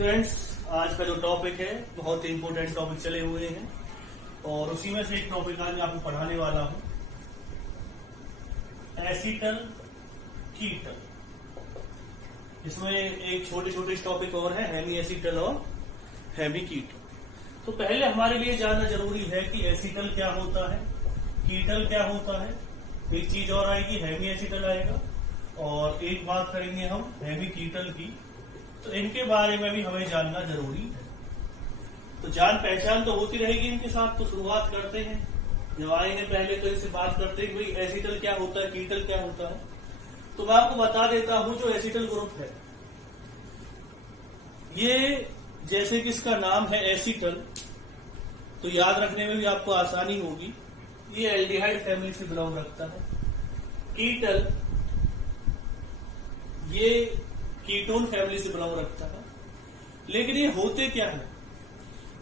Friends, आज का जो टॉपिक है बहुत ही इंपॉर्टेंट टॉपिक चले हुए हैं और उसी में से एक टॉपिक आज मैं आपको पढ़ाने वाला हूं, एसीटल कीटल। इसमें एक छोटे छोटे टॉपिक और है, हेमी एसीटल और हेमी कीटल। तो पहले हमारे लिए जानना जरूरी है कि एसीटल क्या होता है, कीटल क्या होता है। एक चीज और आएगी, हेमी एसीटल आएगा, और एक बात करेंगे हम हेमी कीटल की। तो इनके बारे में भी हमें जानना जरूरी है। तो जान पहचान तो होती रहेगी इनके साथ। तो शुरुआत करते हैं, जब आएंगे पहले तो इनसे बात करते हैं भाई एसीटल क्या होता है, कीटल क्या होता है। तो मैं आपको बता देता हूं, जो एसीटल ग्रुप है ये जैसे कि इसका नाम है एसीटल, तो याद रखने में भी आपको आसानी होगी। ये एल्डिहाइड फैमिली से बिलोंग रखता है। कीटल ये कीटोन फैमिली से बिलोंग रखता है। लेकिन ये होते क्या है,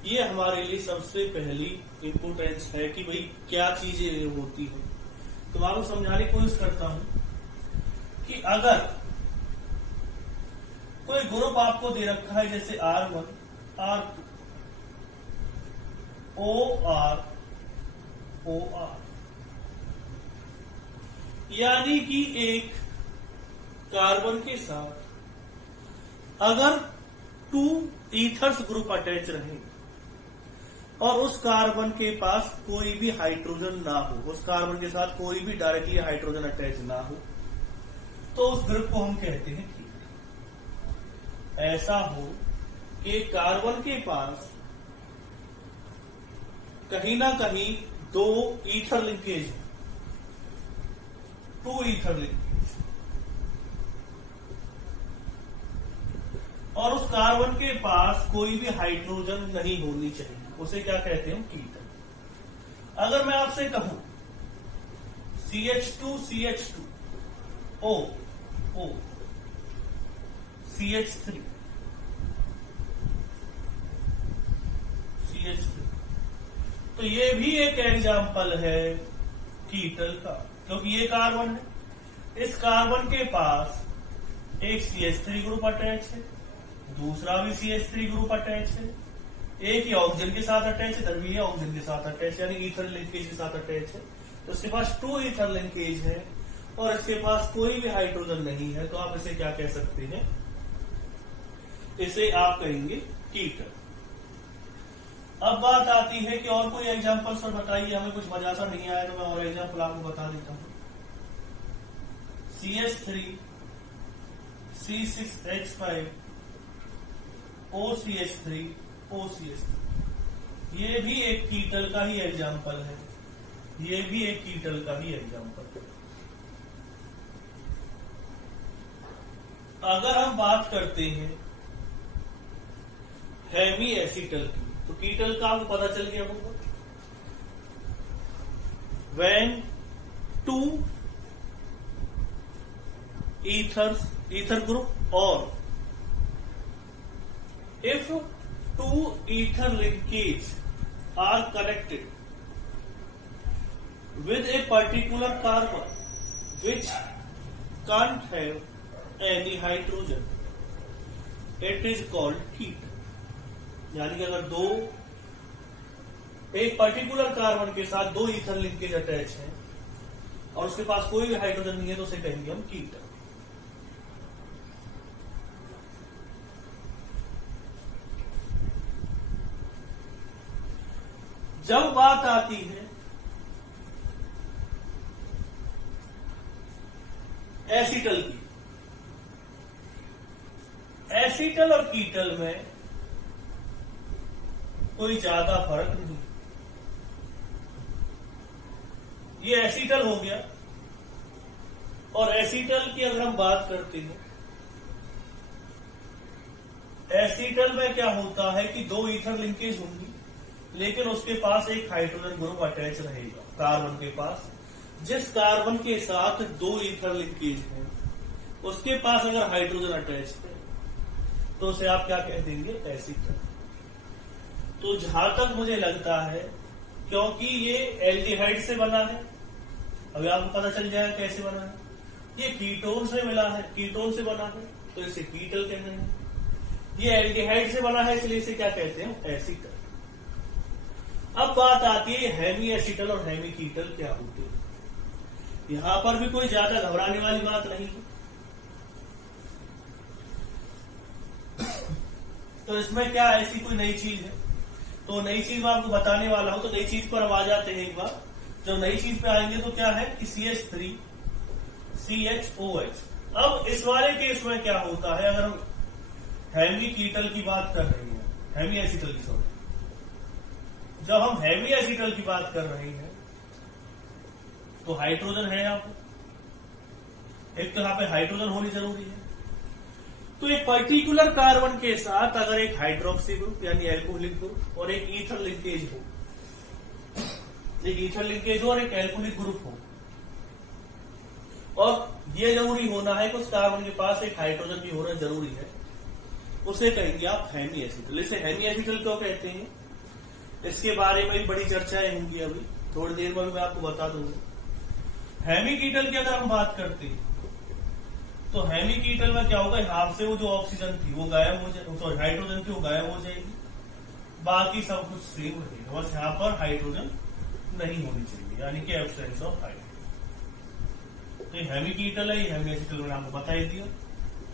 ये हमारे लिए सबसे पहली इंपोर्टेंस है कि भाई क्या चीजें होती है। तो मैं आपको समझाने की कोशिश करता हूं कि अगर कोई ग्रुप आपको दे रखा है जैसे R1, R2, OR, OR, यानी कि एक कार्बन के साथ अगर 2 ईथर्स ग्रुप अटैच रहे और उस कार्बन के पास कोई भी हाइड्रोजन ना हो, उस कार्बन के साथ कोई भी डायरेक्टली हाइड्रोजन अटैच ना हो, तो उस ग्रुप को हम कहते हैं कीटल। ऐसा हो कि कार्बन के पास कहीं ना कहीं 2 ईथर लिंकेज है, 2 ईथर लिंकेज, और उस कार्बन के पास कोई भी हाइड्रोजन नहीं होनी चाहिए, उसे क्या कहते हैं, कीटल। अगर मैं आपसे कहूं CH2 CH2 O O CH3 CH3, तो ये भी एक एग्जाम्पल है कीटल का, क्योंकि ये कार्बन है, इस कार्बन के पास एक CH3 ग्रुप अटैच है, दूसरा भी CH3 ग्रुप अटैच है, एक ही ऑक्सीजन के साथ अटैच है, इधर भी है ऑक्सीजन के साथ अटैच, यानी ईथर लिंकेज के साथ अटैच है। तो इसके पास 2 ईथर लिंकेज है और इसके पास कोई भी हाइड्रोजन नहीं है, तो आप इसे क्या कह सकते हैं, इसे आप कहेंगे कीटल। अब बात आती है कि और कोई एग्जाम्पल सर बताइए, हमें कुछ मजा सा नहीं आया तो मैं और एग्जाम्पल आपको बता देता हूं। CH3 C6H5 OCH3 OCH3, ये भी एक कीटल का ही एग्जाम्पल है, ये भी एक कीटल का ही एग्जाम्पल है। अगर हम बात करते हैं हेमी एसीटल की, तो कीटल का आपको पता चल गया होगा। When 2 ether group or if 2 ether linkage are connected with a particular carbon which can't have any hydrogen, it is called कीटल। यानी कि अगर एक पर्टिकुलर कार्बन के साथ 2 ईथर लिंकेज अटैच है और उसके पास कोई भी हाइड्रोजन नहीं है, तो उसे कहेंगे हम कीटल। जब बात आती है एसीटल की, एसीटल और कीटल में कोई ज्यादा फर्क नहीं। ये एसीटल हो गया, और एसीटल की अगर हम बात करते हैं, एसीटल में क्या होता है कि 2 ईथर लिंकेज होंगी, लेकिन उसके पास एक हाइड्रोजन ग्रुप अटैच रहेगा कार्बन के पास। जिस कार्बन के साथ 2 ईथर लिंकेज है उसके पास अगर हाइड्रोजन अटैच है, तो उसे आप क्या कह देंगे, एसीटल। तो जहां तक मुझे लगता है, क्योंकि ये एल्डिहाइड से बना है, अभी आपको पता चल जाएगा कैसे बना है, ये कीटोन से मिला है, कीटोन से बना है, तो इसे कीटल कहते हैं। ये एल्डिहाइड से बना है, इसलिए इसे क्या कहते हैं, एसीटल। अब बात आती है हेमी एसीटल और हेमी कीटल क्या होते हैं। यहां पर भी कोई ज्यादा घबराने वाली बात नहीं है। तो इसमें क्या ऐसी कोई नई चीज है, तो नई चीज मैं आपको बताने वाला हूं। तो नई चीज पर हम आ जाते हैं एक बार। जब नई चीज पे आएंगे तो क्या है कि CH3CHOH। अब इस वाले केस में क्या होता है, अगर हम हेमी कीटल की बात कर रहे हैं, हेमी एसीटल की, सॉरी, जब हम हेमी एसीटल की बात कर रहे हैं तो हाइड्रोजन है यहाँ पर, एक तो यहाँ पे हाइड्रोजन होनी जरूरी है। तो एक पर्टिकुलर कार्बन के साथ अगर एक हाइड्रोक्सी ग्रुप यानी एल्कोहलिक ग्रुप और एक ईथर लिंकेज हो, एक ईथर लिंकेज हो और एक एल्कोहलिक ग्रुप हो, और ये जरूरी होना है कि उस कार्बन के पास एक हाइड्रोजन भी होना जरूरी है, उसे कहेंगे आप हेमी एसीटल। इसे हेमी एसीटल क्यों कहते हैं, इसके बारे में भी बड़ी चर्चाएं होंगी, अभी थोड़ी देर में मैं आपको बता दूंगा। हेमी कीटल की अगर हम बात करते हैं तो हेमी कीटल में क्या होगा, यहां से वो जो ऑक्सीजन थी वो गायब हो जाएगी, सॉरी हाइड्रोजन थी वो गायब हो जाएगी, बाकी सब कुछ सेम रहेगा, बस यहां पर हाइड्रोजन नहीं होनी चाहिए, यानी कि एब्सेंस ऑफ हाइड्रोजन। तो हेमी कीटल है, ये हेमी एसीटल मैंने आपको बता ही दिया,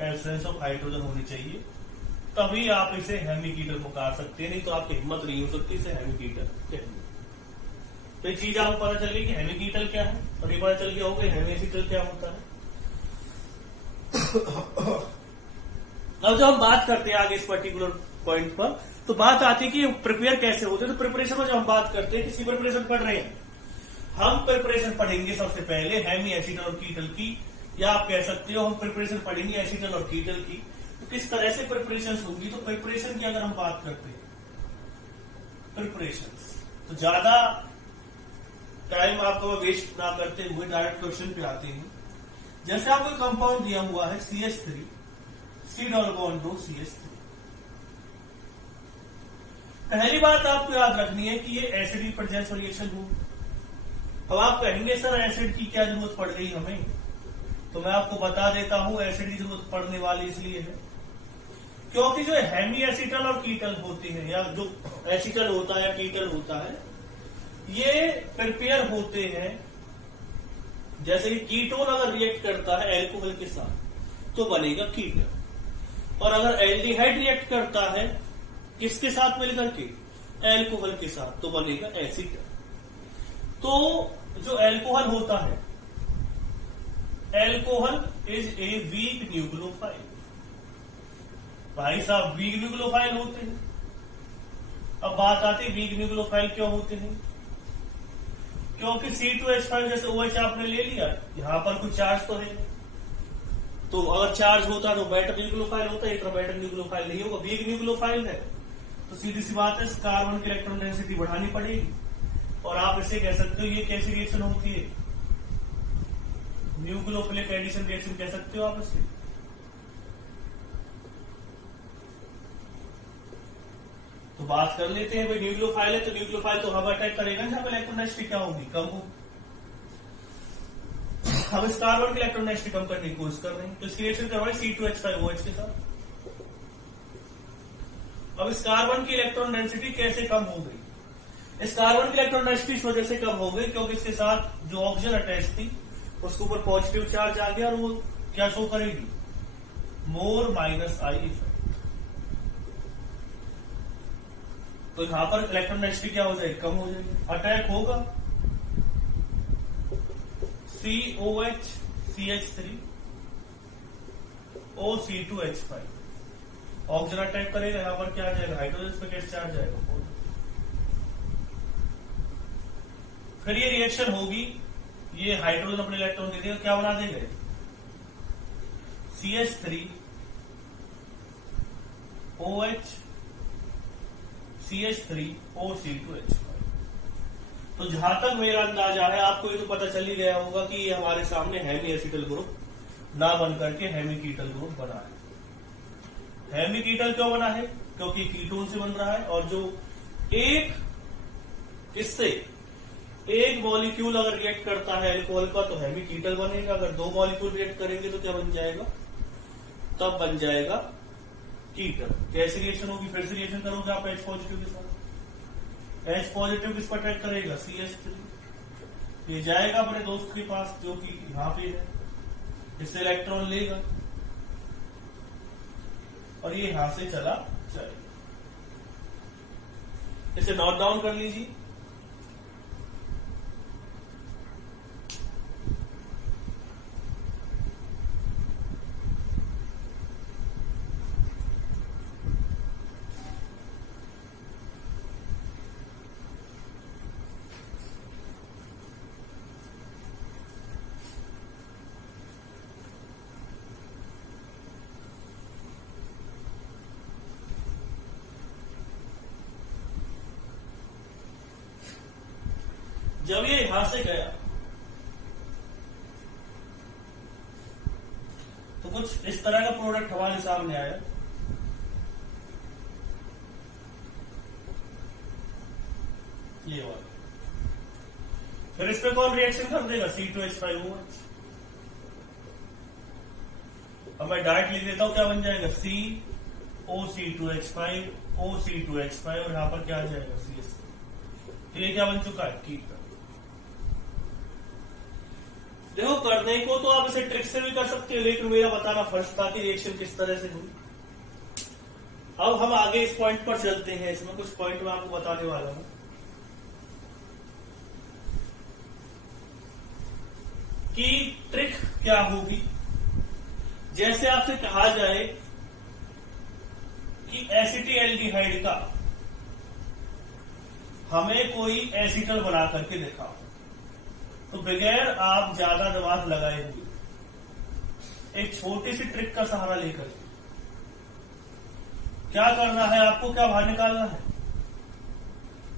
एब्सेंस ऑफ हाइड्रोजन होनी चाहिए, तभी आप इसे हेमी कीटल पुकार सकते हैं, नहीं तो आपकी हिम्मत नहीं हो सकती इसे हेमी कीटल कहने। तो एक चीज आपको पता चल गई कि हेमी कीटल क्या है, और ये पता चल गया होगा हेमी एसीटल क्या होता है। अब जब हम बात करते हैं आगे इस पर्टिकुलर पॉइंट पर, तो बात आती है कि प्रिपेयर कैसे होते हैं। तो प्रिपरेशन में जब हम बात करते हैं, किसी प्रिपरेशन पढ़ रहे हैं, हम प्रिपरेशन पढ़ेंगे सबसे पहले हेमी एसीटल और कीटल की, या आप कह सकते हो हम प्रिपरेशन पढ़ेंगे एसीटल और कीटल की। तो किस तरह से प्रिपरेशन होंगी, तो प्रिपरेशन की अगर हम बात करते हैं, प्रिपरेशन, तो ज्यादा टाइम आपको वेस्ट ना करते हुए डायरेक्ट क्वेश्चन पे आते हैं। जैसे आपको कंपाउंड दिया हुआ है CH3 C≡CH3। पहली बात आपको याद रखनी है कि ये एसिडिक प्रेजेंस रिएक्शन हो। अब आप कहेंगे सर एसिड की क्या जरूरत पड़ गई हमें, तो मैं आपको बता देता हूं एसिड की जरूरत पड़ने वाली इसलिए है क्योंकि जो हेमी एसीटल और कीटल होते हैं, या जो एसीटल होता है या कीटल होता है, ये प्रिपेयर होते हैं। जैसे कि कीटोन अगर रिएक्ट करता है एल्कोहल के साथ तो बनेगा कीटन, और अगर एल्डिहाइड रिएक्ट करता है किसके साथ मिलकर के, एल्कोहल के साथ, तो बनेगा एसीटल। तो जो एल्कोहल होता है, alcohol is a weak nucleophile. भाई साहब वीक न्यूक्लियोफाइल होते हैं। अब बात आती है वीक न्यूक्लियोफाइल क्यों होते हैं, क्योंकि C2H5 जैसे OH आपने ले लिया, यहां पर कुछ चार्ज तो है, तो अगर चार्ज होता तो बेटर न्यूक्लियोफाइल होता है, इतना बेटर न्यूक्लियोफाइल नहीं होगा, वीक न्यूक्लियोफाइल है। तो सीधी सी बात है, कार्बन की इलेक्ट्रॉन डेंसिटी बढ़ानी पड़ेगी, और आप इसे कह सकते हो ये कैसी रिएक्शन होती है, न्यूक्लियोफिलिक एडिशन रिएक्शन कह सकते हो आप इसे। तो बात कर लेते हैं भाई, न्यूक्लियोफाइल है तो न्यूक्लियोफाइल तो हम अटैक करेगा जहां पर इलेक्ट्रॉन डेंसिटी क्या होगी, कम हो। हम इस कार्बन की इलेक्ट्रॉन डेंसिटी कम करने की कोशिश कर रहे हैं, तो इसकी रिएक्शन करवाए C2H5OH के साथ। अब इस कार्बन की इलेक्ट्रॉन डेंसिटी कैसे कम हो गई, इस कार्बन की इलेक्ट्रॉन डेंसिटी इस वजह से कम हो गई क्योंकि इसके साथ जो ऑक्सीजन अटैच थी उसके ऊपर पॉजिटिव चार्ज आ गया, और वो क्या शो करेगी, मोर माइनस आई इफेक्ट। तो यहां पर इलेक्ट्रॉन डेंसिटी क्या हो जाएगी, कम हो जाएगी, अटैक होगा COH CH3 O C2H5, oxygen attack करेगा, यहां पर क्या आ जाएगा, हाइड्रोजन पे कैसे चार्ज आएगा, फिर ये रिएक्शन होगी, ये हाइड्रोजन अपने इलेक्ट्रॉन दे देगा, क्या बना देगा, CH3 OH CH3 O C2H5। तो जहां तक मेरा अंदाजा है, आपको ये तो पता चल ही गया होगा कि ये हमारे सामने हेमी एसीटल ग्रुप ना बन करके हेमी कीटल ग्रुप बना है। हेमी कीटल क्यों बना है, क्योंकि कीटोन से बन रहा है, और जो एक इससे एक मॉलिक्यूल अगर रिएक्ट करता है एल्कोहल का तो हेमी कीटल बनेगा, अगर दो मॉलिक्यूल रिएक्ट करेंगे तो क्या बन जाएगा, तब बन जाएगा कीटन। कैसी रिएक्शन होगी, फिर से रिएक्शन करोगे आप H पॉजिटिव के साथ। H पॉजिटिव किस पर अटैक करेगा, CH3। ये जाएगा अपने दोस्त के पास जो कि यहां पे है, इससे इलेक्ट्रॉन लेगा और ये यहां से चला जाएगा। इसे नोट डाउन कर लीजिए। जब ये यहां से गया तो कुछ इस तरह का प्रोडक्ट हमारे सामने आया। ये वाला। फिर इस पे कौन रिएक्शन कर देगा, C2H5OH। अब मैं डायरेक्ट लिख देता हूं, क्या बन जाएगा, COC2H5 OC2H5 और यहां पर क्या आ जाएगा, CS। ये क्या बन चुका है, कीटन। देखो करने को तो आप इसे ट्रिक से भी कर सकते हो, लेकिन मेरा बताना फर्स्ट था कि रिएक्शन किस तरह से हुई। अब हम आगे इस पॉइंट पर चलते हैं। इसमें कुछ पॉइंट मैं आपको बताने वाला हूं कि ट्रिक क्या होगी। जैसे आपसे कहा जाए कि एसिटिल्डिहाइड का हमें कोई एसिटल बना करके दिखाओ, तो बगैर आप ज्यादा दिमाग लगाए हुए एक छोटी सी ट्रिक का सहारा लेकर क्या करना है आपको, क्या बाहर निकालना है,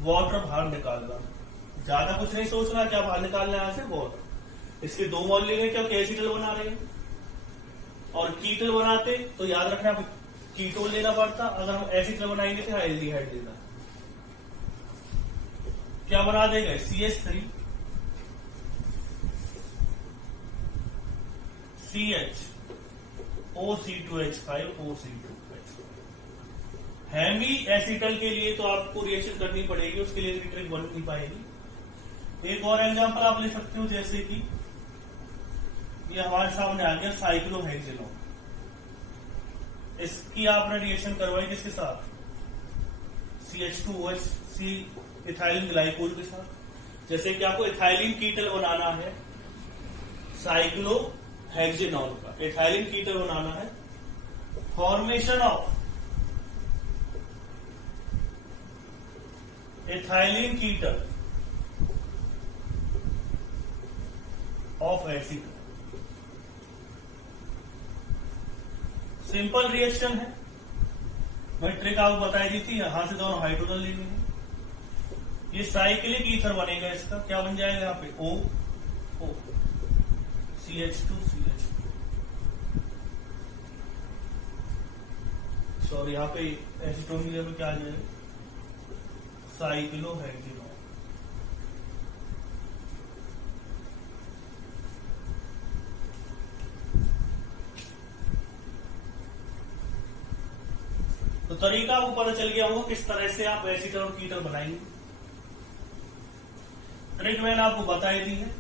वाटर बाहर निकालना है। ज्यादा कुछ नहीं सोचना, क्या बाहर निकालना है यहां से, वाटर। इसके दो मॉलिक्यूल हैं, क्योंकि एसिटल बना रहे हैं और कीटल बनाते तो याद रखना कीटोन लेना पड़ता। अगर हम एसिटल बनाएंगे तो एल्डिहाइड लेना। क्या बना देगा, CH3 CH OC2H5 OC2H5। Hemy acetal के लिए तो आपको रिएक्शन करनी पड़ेगी, उसके लिए भी ट्रिक बन नहीं पाएगी। एक और एग्जांपल आप ले सकते हो, जैसे कि ये हमारे सामने आ गया साइक्लोहेक्सेनोन। इसकी आपने रिएक्शन करवाई किसके साथ, CH2OH C इथाइलिन ग्लाइकोल के साथ। जैसे कि आपको इथाइलिन कीटल बनाना है साइक्लोहेक्सेनोन का, इथाइलिन कीटल बनाना है। Formation of ethylene कीटल of acid. Simple reaction है, मैं ट्रिक आपको बताई दी थी। यहां से दोनों हाइड्रोजन लेने हैं, ये साइक्लिक ईथर बनेगा। इसका क्या बन जाएगा, यहाँ पे O CH2 सॉरी, यहाँ पे एसीटोन की जगह क्या आ जाएगा, साइक्लोहेक्सेनोन। तो तरीका आपको पता चल गया होगा किस तरह से आप एसिटल और कीटल बनाएंगे। ट्रिक मैंने आपको बताई दी है।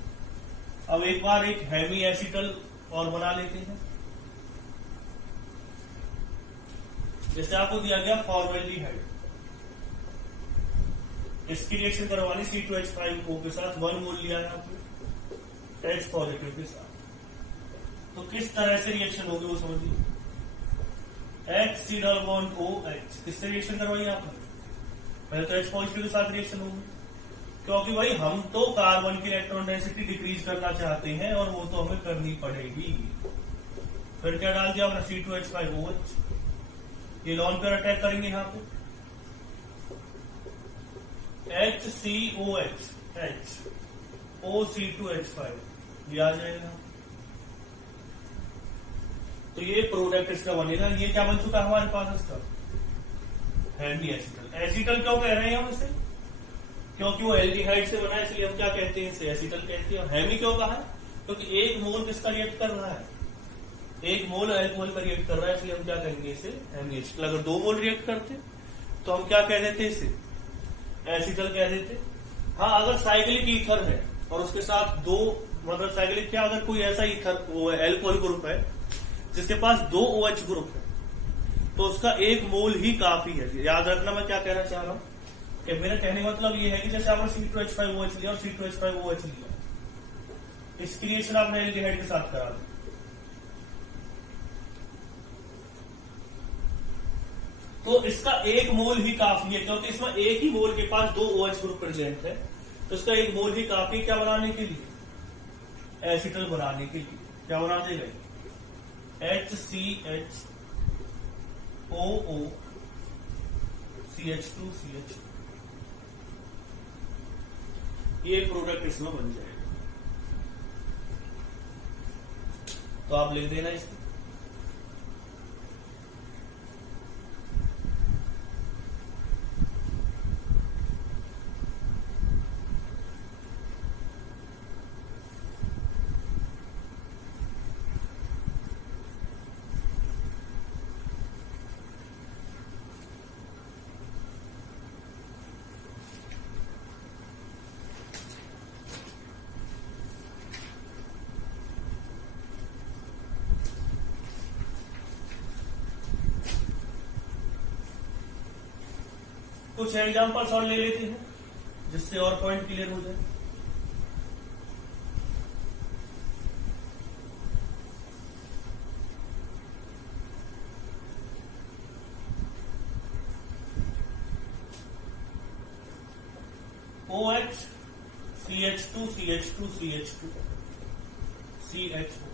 अब एक बार एक हेवी एसिटल और बना लेते हैं। जैसे आपको दिया गया फॉर्मेल्डिहाइड, इसकी रिएक्शन करवानी C2H5O के साथ, 1 मोल लिया है आपने H पॉजिटिव के साथ। तो किस तरह से रिएक्शन होगी वो समझिए। HC⋅OH किससे रिएक्शन करवाई आपने, पहले तो H पॉजिटिव के साथ रिएक्शन होगी, क्योंकि भाई हम तो कार्बन की इलेक्ट्रॉन डेंसिटी डिक्रीज करना चाहते हैं और वो तो हमें करनी पड़ेगी। फिर क्या डाल दिया आपने, C2H5OH। ये लॉन पर अटैक करेंगे यहां पे, HCOH OC2H5 ये आ जाएगा। तो ये प्रोडक्ट इसका बनेगा। ये क्या बन चुका है हमारे पास, इसका हेमी एसिटल। एसिटल क्यों कह रहे हैं हम इसे, क्योंकि वो एल्डिहाइड से बना है, इसलिए हम क्या कहते हैं, इसे एसिटल कहते हैं। और हेमी क्यों कहा है, क्योंकि एक मोल किसका रिएक्ट कर रहा है, एक मोल अल्कोहल का रिएक्ट कर रहा है, इसलिए हम क्या कहेंगे इसे हेमी। अगर 2 मोल रिएक्ट करते तो हम क्या कह देते इसे एसिटल कह देते। हाँ, अगर साइक्लिक ईथर है और उसके साथ 2 मतलब साइक्लिक क्या, अगर कोई ऐसा ईथर वो एल्कोहल ग्रुप है जिसके पास 2 OH ग्रुप है तो उसका 1 मोल ही काफी है। याद रखना मैं क्या कहना चाह रहा हूं कि मेरा कहने का मतलब ये है कि जैसे आपने C2H5OH लिया और C2H5OH लिया, इस क्रिएशन आपने एल्डिहाइड के साथ करा दी, तो इसका 1 मोल ही काफी है, क्योंकि इसमें एक ही मोल के पास 2 OH ग्रुप प्रेजेंट है, तो इसका 1 मोल ही काफी क्या बनाने के लिए, एसिटल बनाने के लिए। क्या बना देगा HCHOOCH2CH2, ये प्रोडक्ट इसमें बन जाएगा। तो आप लिख देना इसको। कुछ एग्जांपल्स और ले लेते हैं जिससे और पॉइंट क्लियर हो जाए। OH CH2CH2CH2 CHO,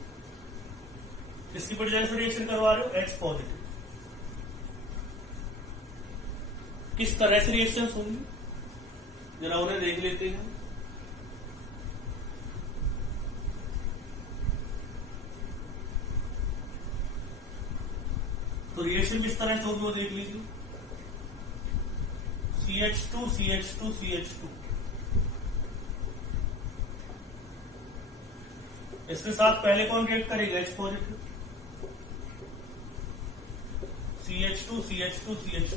किसकी प्रेजेंस में रिएक्शन करवा रहे हो, H पॉजिटिव। किस तरह से रिएक्शंस होंगी जरा उन्हें देख लेते हैं। तो रिएक्शन किस तरह से होगी वो देख लीजिए। CH2CH2CH2, इसके साथ पहले कौन रिएक्ट करेगा, H positive. CH2CH2CH2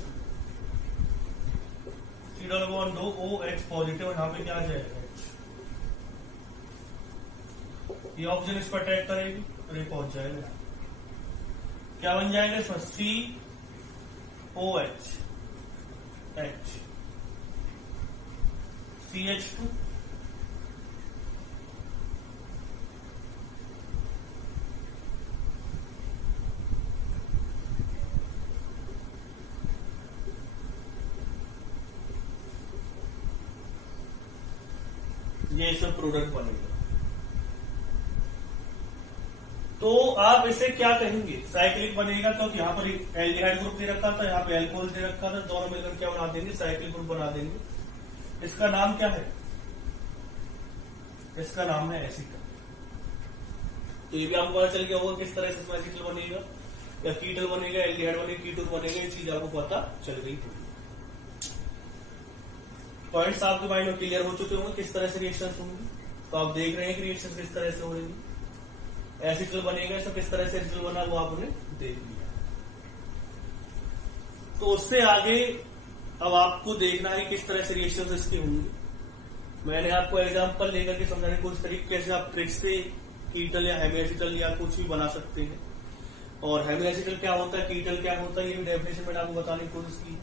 C+2 OH positive, यहाँ पे क्या आ जाएगा H। ये ऑक्सीजन इस पर अटैक करेगी और ये पहुंच जाएगा, क्या बन जाएगा इसमें COH H CH2 ये सब प्रोडक्ट बनेगा। तो आप इसे क्या कहेंगे, साइक्लिक बनेगा, क्योंकि यहाँ पर एल्डिहाइड ग्रुप दे रखा था, यहाँ पे एल्कोहल दे रखा था, दोनों मिलकर क्या बना देंगे, साइक्लिक ग्रुप बना देंगे। इसका नाम क्या है, इसका नाम है एसिटल। तो ये भी आपको पता चल गया होगा किस तरह से इसमें एसिटल बनेगा या कीटल बनेगा, एल्डिहाइड बनेगा, कीटोन बनेगा, ये चीज आपको पता चल गई होगी। पॉइंट्स आपके माइंड में क्लियर हो चुके होंगे किस तरह से रिएक्शंस होंगी। तो आप देख रहे हैं कि रिएक्शन किस तरह से होगी, एसिटल बनेगा, इसमें किस तरह से एसिटल बना वो आपने देख लिया। तो उससे आगे अब आपको देखना है किस तरह से रिएक्शंस इसके होंगे। मैंने आपको एग्जांपल लेकर के समझाने की कोशिश करी कैसे आप ट्रिक से कीटल या हेमी एसिटल या कुछ भी बना सकते हैं। और हेमी एसिटल क्या होता है, कीटल क्या होता है, ये भी डेफिनेशन मैंने आपको बताने की कोशिश की।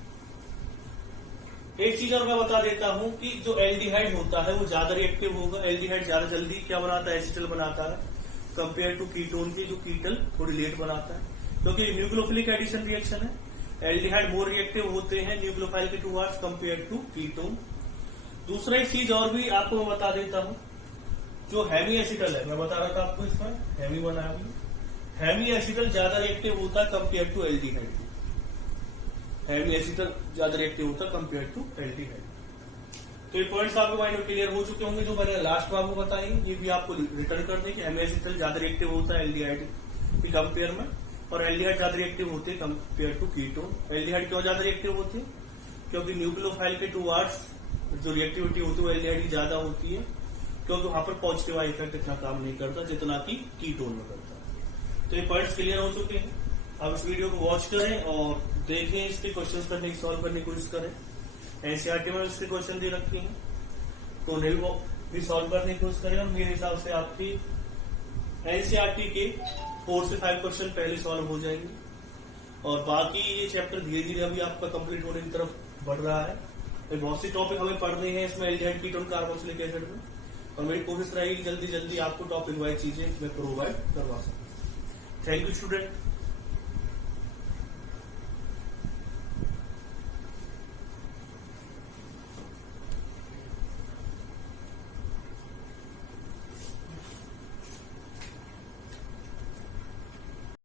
एक चीज और मैं बता देता हूं कि जो एल्डिहाइड होता है वो ज्यादा रिएक्टिव होगा, एल्डिहाइड ज्यादा जल्दी क्या बनाता है, एसिटल बनाता है, कंपेयर टू कीटोन की, जो कीटल थोड़ी लेट बनाता है, क्योंकि न्यूक्लियोफिलिक एडिशन रिएक्शन है। एल्डिहाइड मोर रिएक्टिव होते हैं न्यूक्लियोफाइल के टुवर्ड्स कंपेयर टू कीटोन। दूसरा एक चीज और भी आपको मैं बता देता हूं, जो हेमी एसिटल है, मैं बता रहा था आपको इसमें हेमी बनाया, हेमी एसिटल ज्यादा रिएक्टिव होता है compare to aldehyde. Hemiacetal ज्यादा रिएक्टिव होता है कंपेयर टू एल्डिहाइड। तो ये पॉइंट्स आपके माइंड में क्लियर हो चुके होंगे जो मैंने लास्ट में आपको बताई, ये भी आपको रिटर्न कर दें कि हेमी एसिटल ज्यादा रिएक्टिव होता है एल्डिहाइड के कंपेयर में, और एल्डिहाइड ज्यादा रिएक्टिव होते हैं कंपेयर टू कीटोन। एल्डिहाइड क्यों ज्यादा रिएक्टिव होते हैं, क्योंकि न्यूक्लियोफाइल के टुवर्ड्स जो रिएक्टिविटी होती है वो एल्डिहाइड ज्यादा होती है, क्योंकि वहां पर पॉजिटिव इफेक्ट इतना काम नहीं करता जितना कि कीटोन में करता है। तो ये पॉइंट्स क्लियर हो चुके हैं। अब इस वीडियो को वॉच करें और देखें, इसके क्वेश्चन करने की, सॉल्व करने की कोशिश करें। एनसीईआरटी में इसके क्वेश्चन दे रखे हैं तो उन्हें भी सॉल्व करने की कोशिश करें। और मेरे हिसाब से आपकी एनसीईआरटी के 4 से 5 क्वेश्चन पहले सॉल्व हो जाएंगे और बाकी ये चैप्टर धीरे धीरे अभी आपका कंप्लीट होने की तरफ बढ़ रहा है। तो बहुत सी टॉपिक हमें पढ़ने हैं इसमें एल्डिहाइड कीटोन कार्बोक्सिलिक एसिड में, और मेरी कोशिश रहेगी जल्दी जल्दी आपको टॉपिक वाइज चीजें मैं प्रोवाइड करवा सकूं। Thank you student.